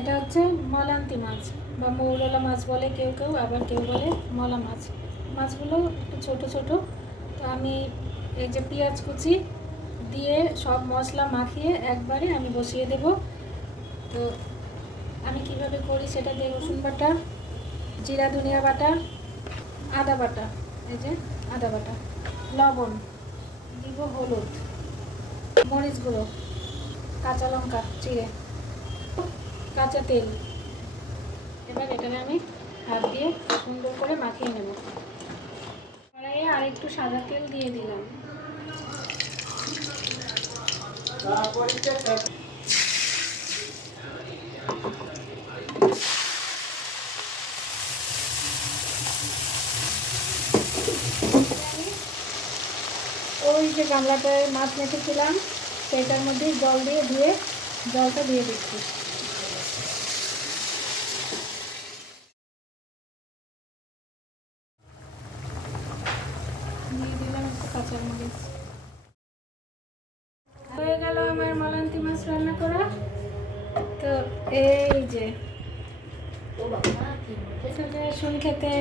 এটা হচ্ছে মলান্তি মাছ বা মৌরলা মাছ বলে কেউ কেউ, আবার কেউ বলে মলা মাছ। মাছগুলো একটু ছোটো ছোটো। তো আমি এই যে পেঁয়াজ কুচি দিয়ে সব মশলা মাখিয়ে একবারে আমি বসিয়ে দেব। তো আমি কিভাবে করি সেটা দিয়ে রসুন বাটা, জিরা ধনিয়া বাটা, আদা বাটা, এই যে আদা বাটা, লবণ দিব, হলুদ, মরিচ গুঁড়ো, কাঁচা লঙ্কা চিড়ে, কাঁচা তেল। এবার এখানে আমি হাত দিয়ে সুন্দর করে মাখিয়ে নেব। কড়াইয়ে আর একটু সাদা তেল দিয়ে দিলাম। ওই যে গামলাটায় মাছ মেখেছিলাম সেটার মধ্যে জল দিয়ে ধুয়ে জলটা দিয়ে দিচ্ছি। দিয়ে দিলাম একটু কাঁচামরিচ। হয়ে গেল আমার মলান্তি মাছ রান্না করা। তো এই যে চলে আসুন খেতে।